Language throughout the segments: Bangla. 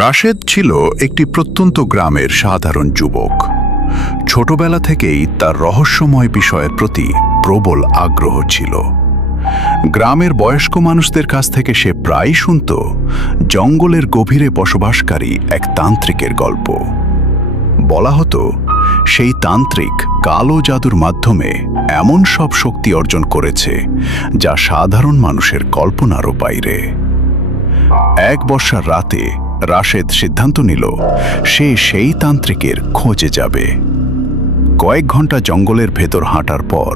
রাশেদ ছিল একটি প্রত্যন্ত গ্রামের সাধারণ যুবক। ছোটবেলা থেকেই তার রহস্যময় বিষয়ের প্রতি প্রবল আগ্রহ ছিল। গ্রামের বয়স্ক মানুষদের কাছ থেকে সে প্রায়ই শুনত জঙ্গলের গভীরে বসবাসকারী এক তান্ত্রিকের গল্প। বলা হতো সেই তান্ত্রিক কালো জাদুর মাধ্যমে এমন সব শক্তি অর্জন করেছে যা সাধারণ মানুষের কল্পনারও বাইরে। এক বর্ষার রাতে রাশেদ সিদ্ধান্ত নিল সে সেই তান্ত্রিকের খোঁজে যাবে। কয়েক ঘন্টা জঙ্গলের ভেতর হাঁটার পর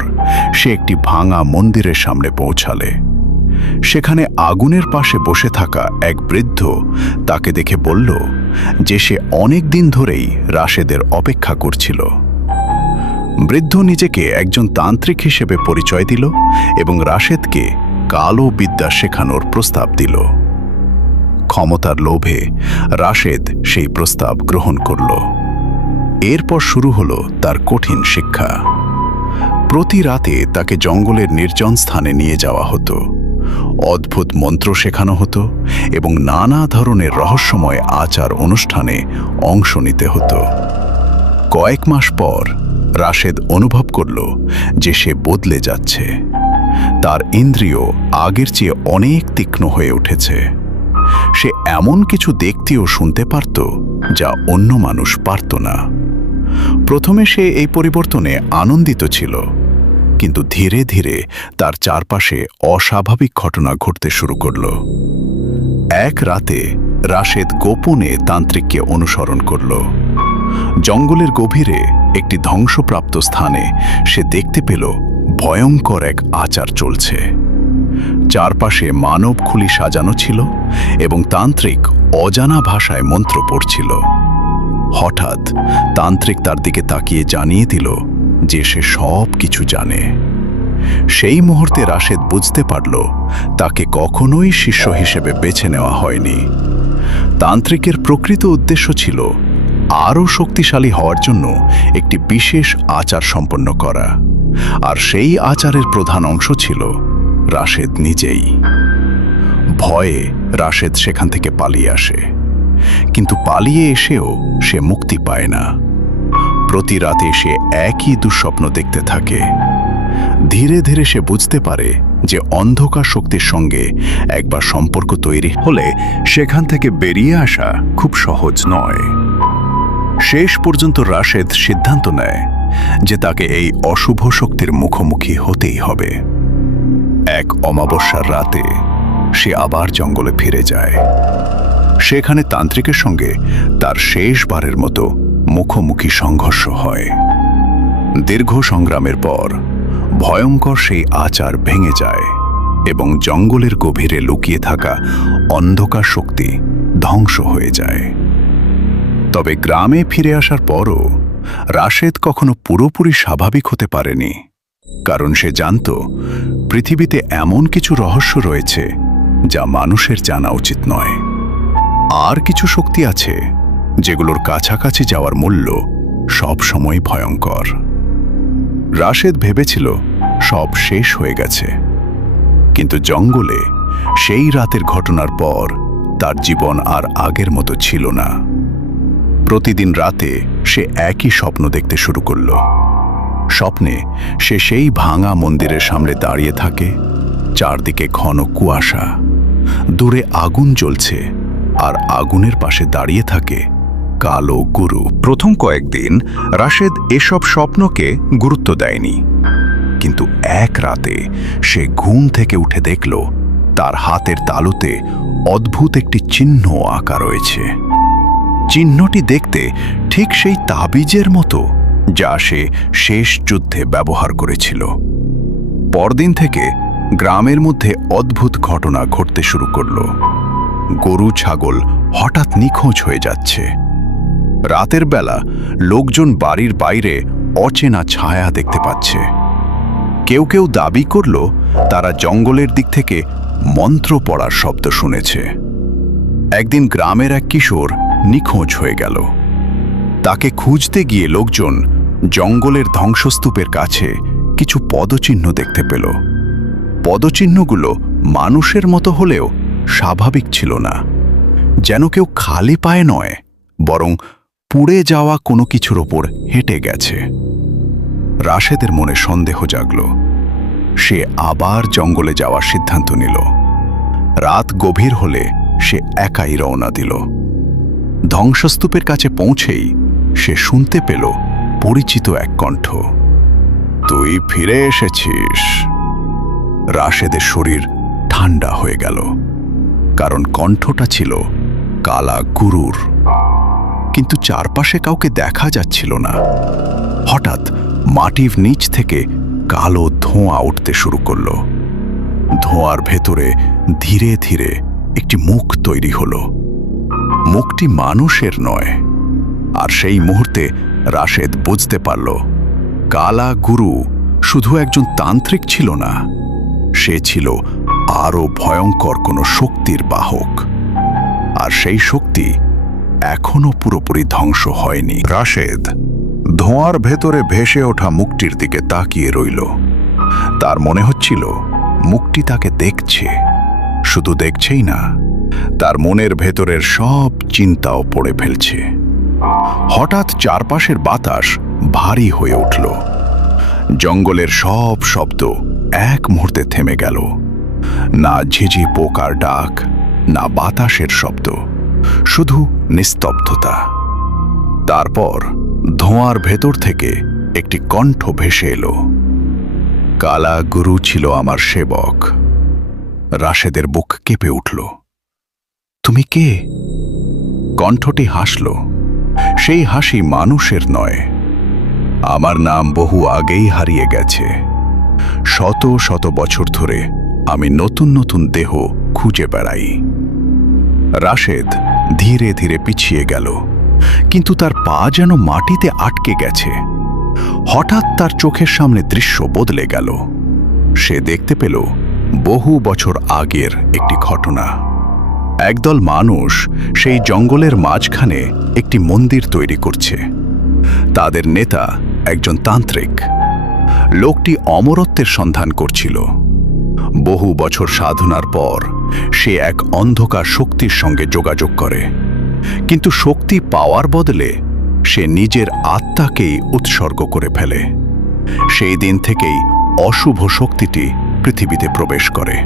সে একটি ভাঙা মন্দিরের সামনে পৌঁছালে। সেখানে আগুনের পাশে বসে থাকা এক বৃদ্ধ তাকে দেখে বলল যে সে অনেক দিন ধরেই রাশেদের অপেক্ষা করছিল। বৃদ্ধ নিজেকে একজন তান্ত্রিক হিসেবে পরিচয় দিল এবং রাশেদকে কালো বিদ্যা শেখানোর প্রস্তাব দিল। ক্ষমতার লোভে রাশেদ সেই প্রস্তাব গ্রহণ করল। এরপর শুরু হলো তার কঠিন শিক্ষা। প্রতি রাতে তাকে জঙ্গলের নির্জন স্থানে নিয়ে যাওয়া হতো, অদ্ভুত মন্ত্র শেখানো হতো এবং নানা ধরনের রহস্যময় আচার অনুষ্ঠানে অংশ নিতে হতো। কয়েক মাস পর রাশেদ অনুভব করল যে সে বদলে যাচ্ছে। তার ইন্দ্রিয় আগের চেয়ে অনেক তীক্ষ্ণ হয়ে উঠেছে। সে এমন কিছু দেখতে ও শুনতে পারত যা অন্য মানুষ পারত না। প্রথমে সে এই পরিবর্তনে আনন্দিত ছিল, কিন্তু ধীরে ধীরে তার চারপাশে অস্বাভাবিক ঘটনা ঘটতে শুরু করল। এক রাতে রাশেদ গোপনে তান্ত্রিককে অনুসরণ করল। জঙ্গলের গভীরে একটি ধ্বংসপ্রাপ্ত স্থানে সে দেখতে পেল ভয়ঙ্কর এক আচার চলছে। চারপাশে মানব খুলি সাজানো ছিল এবং তান্ত্রিক অজানা ভাষায় মন্ত্র পড়ছিল। হঠাৎ তান্ত্রিক তার দিকে তাকিয়ে জানিয়ে দিল যে সে সব কিছু জানে। সেই মুহূর্তে রাশেদ বুঝতে পারল তাকে কখনোই শিষ্য হিসেবে বেছে নেওয়া হয়নি। তান্ত্রিকের প্রকৃত উদ্দেশ্য ছিল আরও শক্তিশালী হওয়ার জন্য একটি বিশেষ আচার সম্পন্ন করা, আর সেই আচারের প্রধান অংশ ছিল রাশেদ নিজেই। ভয়ে রাশেদ সেখান থেকে পালিয়ে আসে, কিন্তু পালিয়ে এসেও সে মুক্তি পায় না। প্রতি রাতে সে একই দুঃস্বপ্ন দেখতে থাকে। ধীরে ধীরে সে বুঝতে পারে যে অন্ধকার শক্তির সঙ্গে একবার সম্পর্ক তৈরি হলে সেখান থেকে বেরিয়ে আসা খুব সহজ নয়। শেষ পর্যন্ত রাশেদ সিদ্ধান্ত নেয় যে তাকে এই অশুভ শক্তির মুখোমুখি হতেই হবে। এক অমাবস্যার রাতে সে আবার জঙ্গলে ফিরে যায়। সেখানে তান্ত্রিকের সঙ্গে তার শেষবারের মতো মুখোমুখি সংঘর্ষ হয়। দীর্ঘ সংগ্রামের পর ভয়ঙ্কর সেই আচার ভেঙে যায় এবং জঙ্গলের গভীরে লুকিয়ে থাকা অন্ধকার শক্তি ধ্বংস হয়ে যায়। তবে গ্রামে ফিরে আসার পরও রাশেদ কখনো পুরোপুরি স্বাভাবিক হতে পারেনি, কারণ সে জানত পৃথিবীতে এমন কিছু রহস্য রয়েছে যা মানুষের জানা উচিত নয়। আর কিছু শক্তি আছে যেগুলোর কাছাকাছি যাওয়ার মূল্য সব সময় ভয়ঙ্কর। রাশেদ ভেবেছিল সব শেষ হয়ে গেছে, কিন্তু জঙ্গলে সেই রাতের ঘটনার পর তার জীবন আর আগের মতো ছিল না। প্রতিদিন রাতে সে একই স্বপ্ন দেখতে শুরু করল। স্বপ্নে সে সেই ভাঙা মন্দিরের সামনে দাঁড়িয়ে থাকে। চারদিকে ঘন কুয়াশা, দূরে আগুন জ্বলছে, আর আগুনের পাশে দাঁড়িয়ে থাকে কালো গুরু। প্রথম কয়েকদিন রাশেদ এসব স্বপ্নকে গুরুত্ব দেয়নি, কিন্তু এক রাতে সে ঘুম থেকে উঠে দেখল তার হাতের তালুতে অদ্ভুত একটি চিহ্ন আঁকা রয়েছে। চিহ্নটি দেখতে ঠিক সেই তাবিজের মতো যা সে শেষ যুদ্ধে ব্যবহার করেছিল। পরদিন থেকে গ্রামের মধ্যে অদ্ভুত ঘটনা ঘটতে শুরু করল। গরু ছাগল হঠাৎ নিখোঁজ হয়ে যাচ্ছে। রাতের বেলা লোকজন বাড়ির বাইরে অচেনা ছায়া দেখতে পাচ্ছে। কেউ কেউ দাবি করল তারা জঙ্গলের দিক থেকে মন্ত্র পড়ার শব্দ শুনেছে। একদিন গ্রামের এক কিশোর নিখোঁজ হয়ে গেল। তাকে খুঁজতে গিয়ে লোকজন জঙ্গলের ধ্বংসস্তূপের কাছে কিছু পদচিহ্ন দেখতে পেল। পদচিহ্নগুলো মানুষের মতো হলেও স্বাভাবিক ছিল না। যেন কেউ খালি পায়ে নয়, বরং পুড়ে যাওয়া কোনো কিছুর ওপর হেঁটে গেছে। রাশেদের মনে সন্দেহ জাগল। সে আবার জঙ্গলে যাওয়ার সিদ্ধান্ত নিল। রাত গভীর হলে সে একাই রওনা দিল। ধ্বংসস্তূপের কাছে পৌঁছেই সে শুনতে পেল পরিচিত এক কণ্ঠ। তুই ফিরে এসেছিস। রাশেদের শরীর ঠান্ডা হয়ে গেল, কারণ কণ্ঠটা ছিল কালা গুরুর। কিন্তু চারপাশে কাউকে দেখা যাচ্ছিল না। হঠাৎ মাটির নিচ থেকে কালো ধোঁয়া উঠতে শুরু করল। ধোঁয়ার ভেতরে ধীরে ধীরে একটি মুখ তৈরি হলো। মুখটি মানুষের নয়। আর সেই মুহূর্তে রাশেদ বুঝতে পারল, কালা গুরু শুধু একজন তান্ত্রিক ছিল না, সে ছিল আরও ভয়ঙ্কর কোনো শক্তির বাহক। আর সেই শক্তি এখনো পুরোপুরি ধ্বংস হয়নি। রাশেদ ধোঁয়ার ভেতরে ভেসে ওঠা মুখটির দিকে তাকিয়ে রইল। তার মনে হচ্ছিল মুখটি তাকে দেখছে। শুধু দেখছেই না, তার মনের ভেতরের সব চিন্তাও পড়ে ফেলছে। হঠাৎ চারপাশের বাতাস ভারী হয়ে উঠল। জঙ্গলের সব শব্দ এক মুহূর্তে থেমে গেল। না ঝিঝি পোকার ডাক, না বাতাসের শব্দ, শুধু নিস্তব্ধতা। তারপর ধোঁয়ার ভেতর থেকে একটি কণ্ঠ ভেসে এলো। কালা গুরু ছিল আমার সেবক। রাশেদের বুক কেঁপে উঠল। তুমি কে? কণ্ঠটি হাসল। সেই হাসি মানুষের নয়। আমার নাম বহু আগেই হারিয়ে গেছে। শত শত বছর ধরে আমি নতুন নতুন দেহ খুঁজে বেড়াই। রাশেদ ধীরে ধীরে পিছিয়ে গেল, কিন্তু তার পা যেন মাটিতে আটকে গেছে। হঠাৎ তার চোখের সামনে দৃশ্য বদলে গেল। সে দেখতে পেল বহু বছর আগের একটি ঘটনা। একদল মানুষ সেই জঙ্গলের মাঝখানে একটি মন্দির তৈরি করছে। তাদের নেতা একজন তান্ত্রিক। লোকটি অমরত্বের সন্ধান করছিল। বহু বছর সাধনার পর সে এক অন্ধকার শক্তির সঙ্গে যোগাযোগ করে, কিন্তু শক্তি পাওয়ার বদলে সে নিজের আত্মাকেই উৎসর্গ করে ফেলে। সেই দিন থেকেই অশুভ শক্তিটি পৃথিবীতে প্রবেশ করে।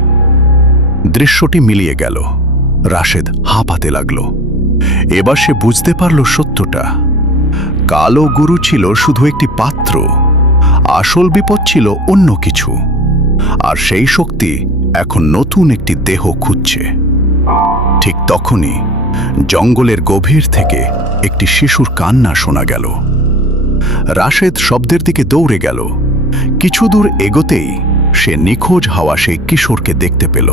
দৃশ্যটি মিলিয়ে গেল। রাশেদ হাঁপাতে লাগল। এবার সে বুঝতে পারল সত্যটা। কালো গুরু ছিল শুধু একটি পাত্র, আসল বিপদ ছিল অন্য কিছু। আর সেই শক্তি এখন নতুন একটি দেহ খুঁজছে। ঠিক তখনই জঙ্গলের গভীর থেকে একটি শিশুর কান্না শোনা গেল। রাশেদ শব্দের দিকে দৌড়ে গেল। কিছু দূর এগোতেই সে নিখোঁজ হওয়া সেই কিশোরকে দেখতে পেল।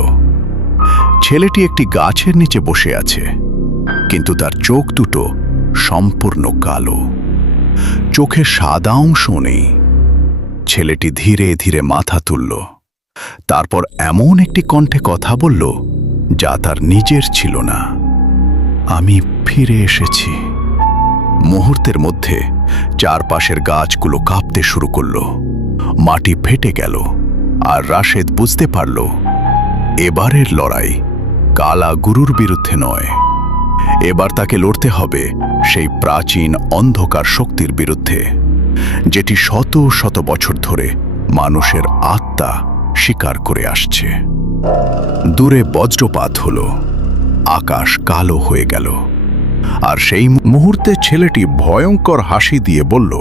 ছেলেটি একটি গাছের নিচে বসে আছে, কিন্তু তার চোখ দুটো সম্পূর্ণ কালো। চোখে সাদা অংশ নেই। ছেলেটি ধীরে ধীরে মাথা তুলল। তারপর এমন একটি কণ্ঠে কথা বলল যা তার নিজের ছিল না। আমি ফিরে এসেছি। মুহূর্তের মধ্যে চারপাশের গাছগুলো কাঁপতে শুরু করল। মাটি ফেটে গেল। আর রাশেদ বুঝতে পারল, এবারের লড়াই কালা গুরুর বিরুদ্ধে নয়। এবার তাকে লড়তে হবে সেই প্রাচীন অন্ধকার শক্তির বিরুদ্ধে, যেটি শত শত বছর ধরে মানুষের আত্মা শিকার করে আসছে। দূরে বজ্রপাত হল। আকাশ কালো হয়ে গেল। আর সেই মুহূর্তে ছেলেটি ভয়ঙ্কর হাসি দিয়ে বলল,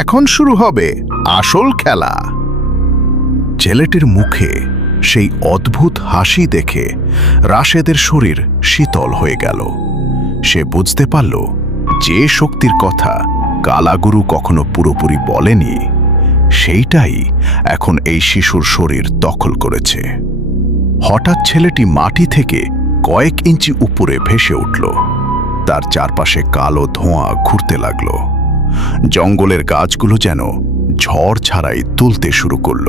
এখন শুরু হবে আসল খেলা। ছেলেটির মুখে সেই অদ্ভুত হাসি দেখে রাশেদের শরীর শীতল হয়ে গেল। সে বুঝতে পারল, যে শক্তির কথা কালাগুরু কখনো পুরোপুরি বলেনি, সেইটাই এখন এই শিশুর শরীর দখল করেছে। হঠাৎ ছেলেটি মাটি থেকে কয়েক ইঞ্চি উপরে ভেসে উঠল। তার চারপাশে কালো ধোঁয়া ঘুরতে লাগল। জঙ্গলের গাছগুলো যেন ঝড় ছাড়াই তুলতে শুরু করল।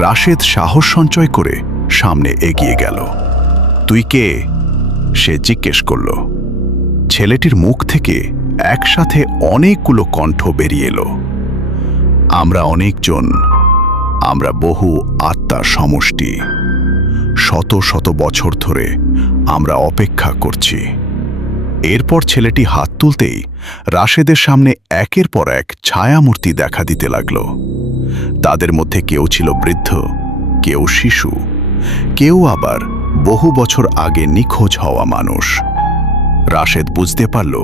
রাশেদ সাহস সঞ্চয় করে সামনে এগিয়ে গেল। তুই কে? সে জিজ্ঞেস করল। ছেলেটির মুখ থেকে একসাথে অনেকগুলো কণ্ঠ বেরিয়ে এলো। আমরা অনেকজন, আমরা বহু আত্মার সমষ্টি। শত শত বছর ধরে আমরা অপেক্ষা করছি। এরপর ছেলেটি হাত তুলতেই রাশেদের সামনে একের পর এক ছায়ামূর্তি দেখা দিতে লাগল। তাদের মধ্যে কেউ ছিল বৃদ্ধ, কেউ শিশু, কেউ আবার বহু বছর আগে নিখোঁজ হওয়া মানুষ। রাশেদ বুঝতে পারল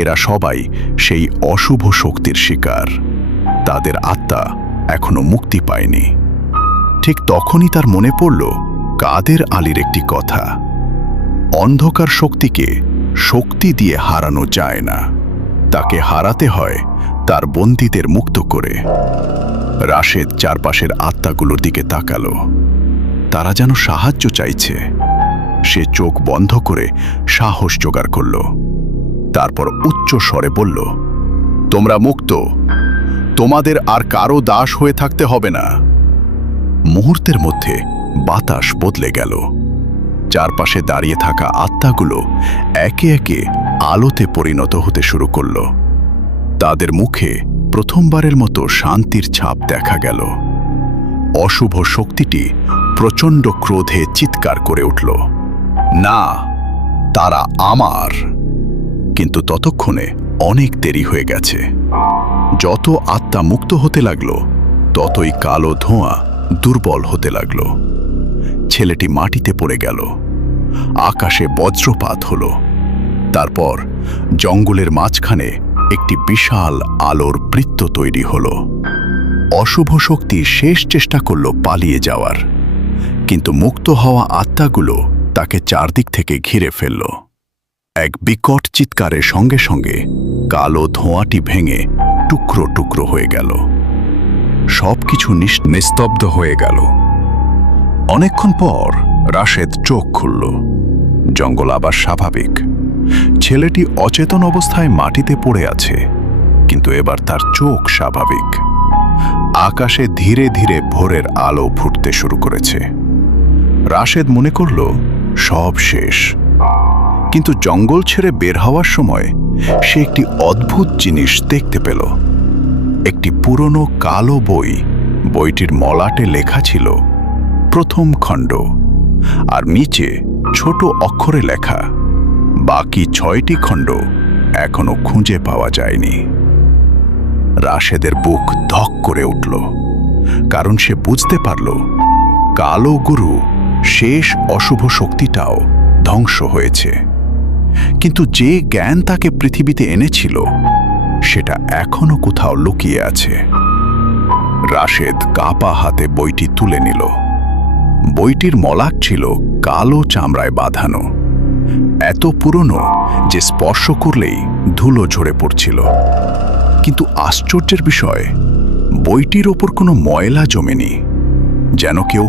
এরা সবাই সেই অশুভ শক্তির শিকার। তাদের আত্মা এখনো মুক্তি পায়নি। ঠিক তখনই তার মনে পড়ল কাদের আলীর একটি কথা, অন্ধকার শক্তিকে শক্তি দিয়ে হারানো যায় না, তাকে হারাতে হয় তার বন্দীদের মুক্ত করে। রাশেদ চারপাশের আত্মাগুলোর দিকে তাকালো। তারা যেন সাহায্য চাইছে। সে চোখ বন্ধ করে সাহস জোগাড় করল। তারপর উচ্চ স্বরে বলল, তোমরা মুক্ত, তোমাদের আর কারো দাস হয়ে থাকতে হবে না। মুহূর্তের মধ্যে বাতাস বদলে গেল। চারপাশে দাঁড়িয়ে থাকা আত্মাগুলো একে একে আলোতে পরিণত হতে শুরু করল। তাদের মুখে প্রথমবারের মতো শান্তির ছাপ দেখা গেল। অশুভ শক্তিটি প্রচণ্ড ক্রোধে চিৎকার করে উঠল, না, তারা আমার। কিন্তু ততক্ষণে অনেক দেরি হয়ে গেছে। যত আত্মা মুক্ত হতে লাগল, ততই কালো ধোঁয়া দুর্বল হতে লাগল। ছেলেটি মাটিতে পড়ে গেল। আকাশে বজ্রপাত হলো। তারপর জঙ্গলের মাঝখানে একটি বিশাল আলোর বৃত্ত তৈরি হলো। অশুভ শক্তি শেষ চেষ্টা করল পালিয়ে যাওয়ার, কিন্তু মুক্ত হওয়া আত্মাগুলো তাকে চারদিক থেকে ঘিরে ফেলল। এক বিকট চিৎকারের সঙ্গে সঙ্গে কালো ধোঁয়াটি ভেঙে টুকরো টুকরো হয়ে গেল। সবকিছু নিস্তব্ধ হয়ে গেল। অনেকক্ষণ পর রাশেদ চোখ খুলল। জঙ্গল আবার স্বাভাবিক। ছেলেটি অচেতন অবস্থায় মাটিতে পড়ে আছে, কিন্তু এবার তার চোখ স্বাভাবিক। আকাশে ধীরে ধীরে ভোরের আলো ফুটতে শুরু করেছে। রাশেদ মনে করল সব শেষ। কিন্তু জঙ্গল ছেড়ে বের হওয়ার সময় সে একটি অদ্ভুত জিনিস দেখতে পেল। একটি পুরনো কালো বই। বইটির মলাটে লেখা ছিল প্রথম খণ্ড, আর নিচে ছোট অক্ষরে লেখা, বাকি 6টি খণ্ড এখনো খুঁজে পাওয়া যায়নি। রাশেদের বুক ধক করে উঠল, কারণ সে বুঝতে পারল কালো গুরু শেষ অশুভ শক্তিটাও ধ্বংস হয়েছে। কিন্তু যে জ্ঞান তাকে পৃথিবীতে এনেছিল সেটা এখনো কোথাও লুকিয়ে আছে। রাশেদ কাপা হাতে বইটি তুলে নিল। বইটির মলাট ছিল কালো চামড়ায় বাঁধানো, এত পুরনো যে স্পর্শ করলেই ধুলো ঝরে পড়ছিল। কিন্তু আশ্চর্যের বিষয়, বইটির ওপর কোনো ময়লা জমেনি, যেন কেউ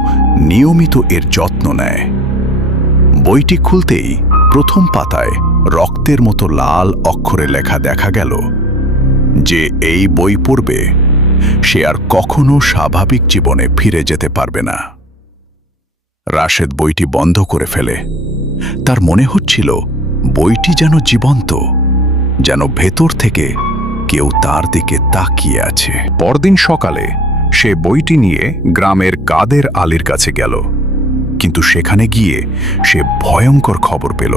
নিয়মিত এর যত্ন নেয়। বইটি খুলতেই প্রথম পাতায় রক্তের মতো লাল অক্ষরে লেখা দেখা গেল, যে এই বই পড়বে সে আর কখনো স্বাভাবিক জীবনে ফিরে যেতে পারবে না। রাশেদ বইটি বন্ধ করে ফেলে। তার মনে হচ্ছিল বইটি যেন জীবন্ত, যেন ভেতর থেকে কেউ তার দিকে তাকিয়ে আছে। পরদিন সকালে সে বইটি নিয়ে গ্রামের কাদের আলীর কাছে গেল, কিন্তু সেখানে গিয়ে সে ভয়ঙ্কর খবর পেল।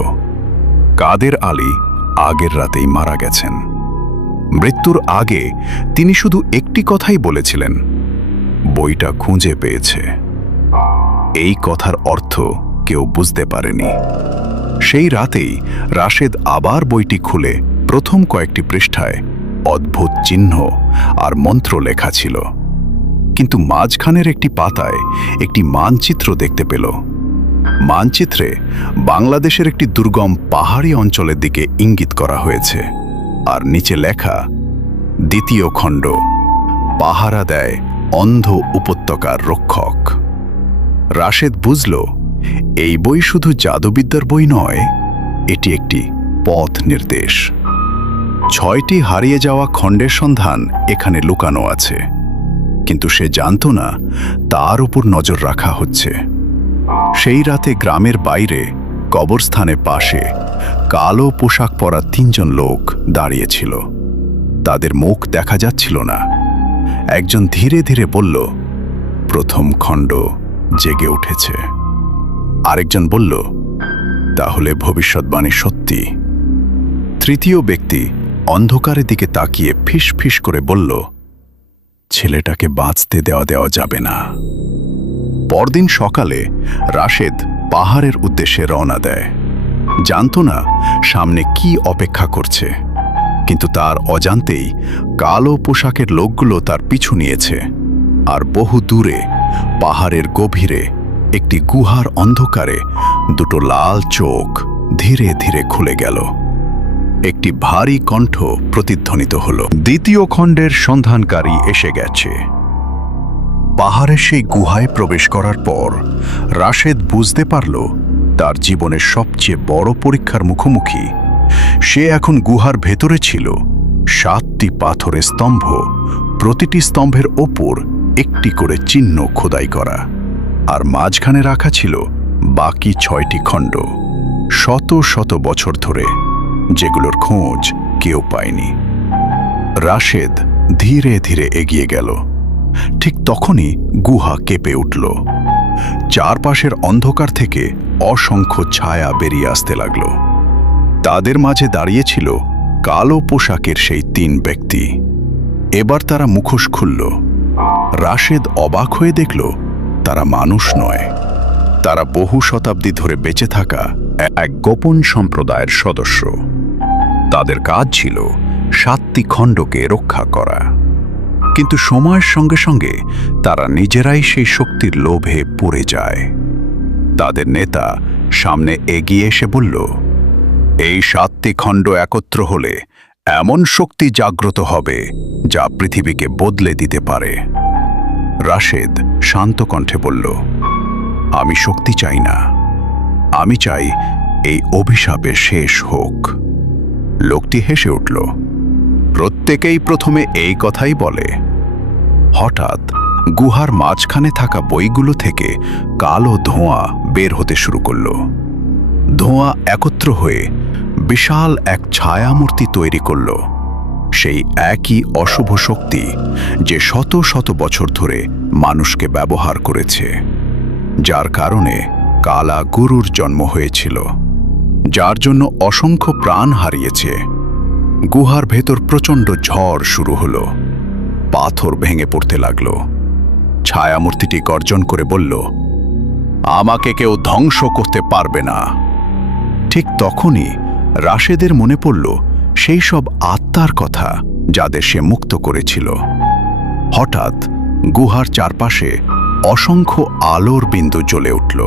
কাদের আলী আগের রাতেই মারা গেছেন। মৃত্যুর আগে তিনি শুধু একটি কথাই বলেছিলেন, বইটা খুঁজে পেয়েছে। এই কথার অর্থ কেউ বুঝতে পারেনি। সেই রাতেই রাশেদ আবার বইটি খুলে প্রথম কয়েকটি পৃষ্ঠায় অদ্ভুত চিহ্ন আর মন্ত্র লেখা ছিল, কিন্তু মাঝখানের একটি পাতায় একটি মানচিত্র দেখতে পেল। মানচিত্রে বাংলাদেশের একটি দুর্গম পাহাড়ি অঞ্চলের দিকে ইঙ্গিত করা হয়েছে, আর নিচে লেখা, দ্বিতীয় খণ্ড, পাহারা দেয় অন্ধ উপত্যকার রক্ষক। রাশেদ বুঝল এই বই শুধু জাদুবিদ্যার বই নয়, এটি একটি পথ নির্দেশ। 6টি হারিয়ে যাওয়া খণ্ডের সন্ধান এখানে লুকানো আছে, কিন্তু সে জানত না তার উপর নজর রাখা হচ্ছে। সেই রাতে গ্রামের বাইরে কবরস্থানের পাশে কালো পোশাক পরা 3 জন লোক দাঁড়িয়েছিল। তাদের মুখ দেখা যাচ্ছিল না। একজন ধীরে ধীরে বলল, প্রথম খণ্ড জেগে উঠেছে। আরেকজন বলল, তাহলে ভবিষ্যৎবাণী সত্যি। তৃতীয় ব্যক্তি অন্ধকারের দিকে তাকিয়ে ফিস ফিস করে বলল, ছেলেটাকে বাঁচতে দেওয়া যাবে না। পরদিন সকালে রাশেদ পাহাড়ের উদ্দেশ্যে রওনা দেয়। জানত না সামনে কি অপেক্ষা করছে, কিন্তু তার অজান্তেই কালো পোশাকের লোকগুলো তার পিছু নিয়েছে। আর বহু দূরে পাহাড়ের গভীরে একটি গুহার অন্ধকারে দুটো লাল চোখ ধীরে ধীরে খুলে গেল। একটি ভারী কণ্ঠ প্রতিধ্বনিত হল, দ্বিতীয় খণ্ডের সন্ধানকারী এসে গেছে। পাহাড়ের সেই গুহায় প্রবেশ করার পর রাশেদ বুঝতে পারল তার জীবনের সবচেয়ে বড় পরীক্ষার মুখোমুখি। সে এখন গুহার ভেতরে ছিল। 7টি পাথরের স্তম্ভ, প্রতিটি স্তম্ভের ওপর একটি করে চিহ্ন খোদাই করা, আর মাঝখানে রাখা ছিল বাকি 6টি খণ্ড, শত শত বছর ধরে, যেগুলোর খোঁজ কেউ পায়নি। রাশেদ ধীরে ধীরে এগিয়ে গেল। ঠিক তখনই গুহা কেঁপে উঠল। চারপাশের অন্ধকার থেকে অসংখ্য ছায়া বেরিয়ে আসতে লাগল। তাদের মাঝে দাঁড়িয়েছিল কালো পোশাকের সেই 3 ব্যক্তি। এবার তারা মুখোশ খুলল। রাশেদ অবাক হয়ে দেখল তারা মানুষ নয়, তারা বহু শতাব্দী ধরে বেঁচে থাকা এক গোপন সম্প্রদায়ের সদস্য। তাদের কাজ ছিল 7টি খণ্ডকে রক্ষা করা। কিন্তু সময়ের সঙ্গে সঙ্গে তারা নিজেরাই সেই শক্তির লোভে পড়ে যায়। তাদের নেতা সামনে এগিয়ে এসে বলল, এই 7টি খণ্ড একত্র হলে এমন শক্তি জাগ্রত হবে যা পৃথিবীকে বদলে দিতে পারে। রাশেদ শান্ত কণ্ঠে বলল, আমি শক্তি চাই না, আমি চাই এই অভিশাপে শেষ হোক। লোকটি হেসে উঠল। প্রত্যেকেই প্রথমে এই কথাই বলে। হঠাৎ গুহার মাঝখানে থাকা বইগুলো থেকে কালো ধোঁয়া বের হতে শুরু করল। ধোঁয়া একত্র হয়ে বিশাল এক ছায়ামূর্তি তৈরি করল, সেই একই অশুভ শক্তি যে শত শত বছর ধরে মানুষকে ব্যবহার করেছে, যার কারণে কালা গুরুর জন্ম হয়েছিল, যার জন্য অসংখ্য প্রাণ হারিয়েছে। গুহার ভেতর প্রচণ্ড ঝড় শুরু হলো। পাথর ভেঙে পড়তে লাগল। ছায়ামূর্তিটি গর্জন করে বলল, আমাকে কেউ ধ্বংস করতে পারবে না। ঠিক তখনই রাশেদের মনে পড়ল সেই সব আত্মার কথা যাদের সে মুক্ত করেছিল। হঠাৎ গুহার চারপাশে অসংখ্য আলোর বিন্দু জ্বলে উঠল।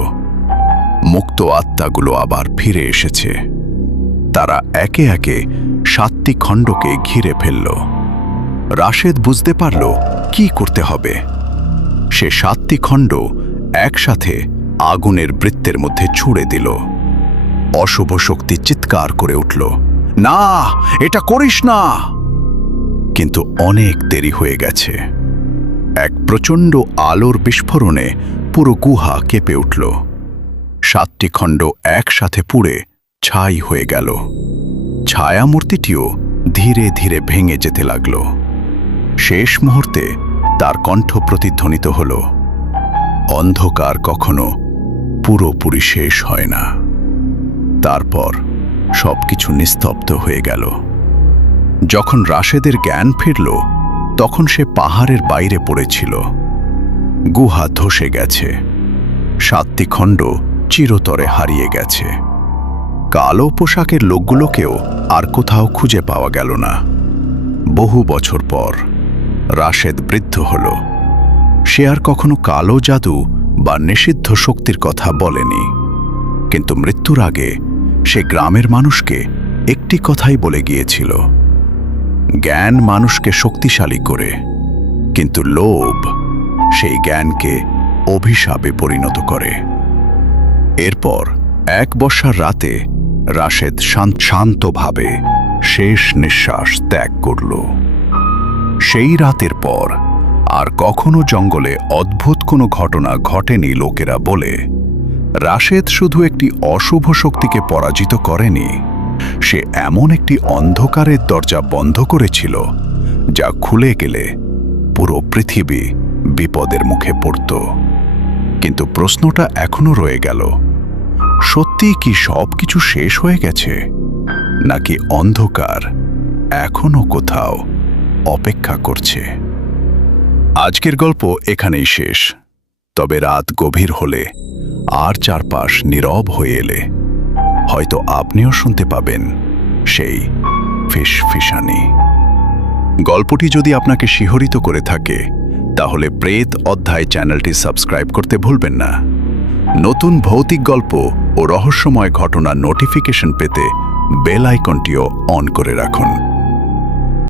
মুক্ত আত্মাগুলো আবার ফিরে এসেছে। তারা একে একে 7টি খণ্ডকে ঘিরে ফেলল। রাশেদ বুঝতে পারল কি করতে হবে। সে 7টি খণ্ড একসাথে আগুনের বৃত্তের মধ্যে ছুঁড়ে দিল। অশুভ শক্তি চিৎকার করে উঠল, না, এটা করিস না। কিন্তু অনেক দেরি হয়ে গেছে। এক প্রচণ্ড আলোর বিস্ফোরণে পুরো গুহা কেঁপে উঠল। 7টি খণ্ড একসাথে পুড়ে ছাই হয়ে গেল। ছায়ামূর্তিটিও ধীরে ধীরে ভেঙে যেতে লাগল। শেষ মুহূর্তে তার কণ্ঠ প্রতিধ্বনিত হল, অন্ধকার কখনো পুরোপুরি শেষ হয় না। তারপর সবকিছু নিস্তব্ধ হয়ে গেল। যখন রাশেদের জ্ঞান ফিরল, তখন সে পাহাড়ের বাইরে পড়েছিল। গুহা ধসে গেছে। 7টি খণ্ড চিরতরে হারিয়ে গেছে। কালো পোশাকের লোকগুলোকেও আর কোথাও খুঁজে পাওয়া গেল না। বহু বছর পর রাশেদ বৃদ্ধ হল। সে আর কখনো কালো জাদু বা নিষিদ্ধ শক্তির কথা বলেনি। কিন্তু মৃত্যুর আগে সে গ্রামের মানুষকে একটি কথাই বলে গিয়েছিল, জ্ঞান মানুষকে শক্তিশালী করে, কিন্তু লোভ সেই জ্ঞানকে অভিশাপে পরিণত করে। এরপর এক বর্ষার রাতে রাশেদ শান্তভাবে শেষ নিঃশ্বাস ত্যাগ করল। সেই রাতের পর আর কখনো জঙ্গলে অদ্ভুত কোনো ঘটনা ঘটেনি। লোকেরা বলে, রাশেদ শুধু একটি অশুভ শক্তিকে পরাজিত করেনি, সে এমন একটি অন্ধকারের দরজা বন্ধ করেছিল যা খুলে গেলে পুরো পৃথিবী বিপদের মুখে পড়ত। কিন্তু প্রশ্নটা এখনো রয়ে গেল, সত্যি কি সবকিছু শেষ হয়ে গেছে, নাকি অন্ধকার এখনো কোথাও অপেক্ষা করছে? আজকের গল্প এখানেই শেষ। তবে রাত গভীর হলে আর চারপাশ নীরব হয়ে এলে হয়তো আপনিও শুনতে পাবেন সেই ফিসফিসানি। গল্পটি যদি আপনাকে শিহরিত করে থাকে তাহলে প্রেত অধ্যায় চ্যানেলটি সাবস্ক্রাইব করতে ভুলবেন না। নতুন ভৌতিক গল্প ও রহস্যময় ঘটনার নোটিফিকেশন পেতে বেল আইকনটিও অন করে রাখুন।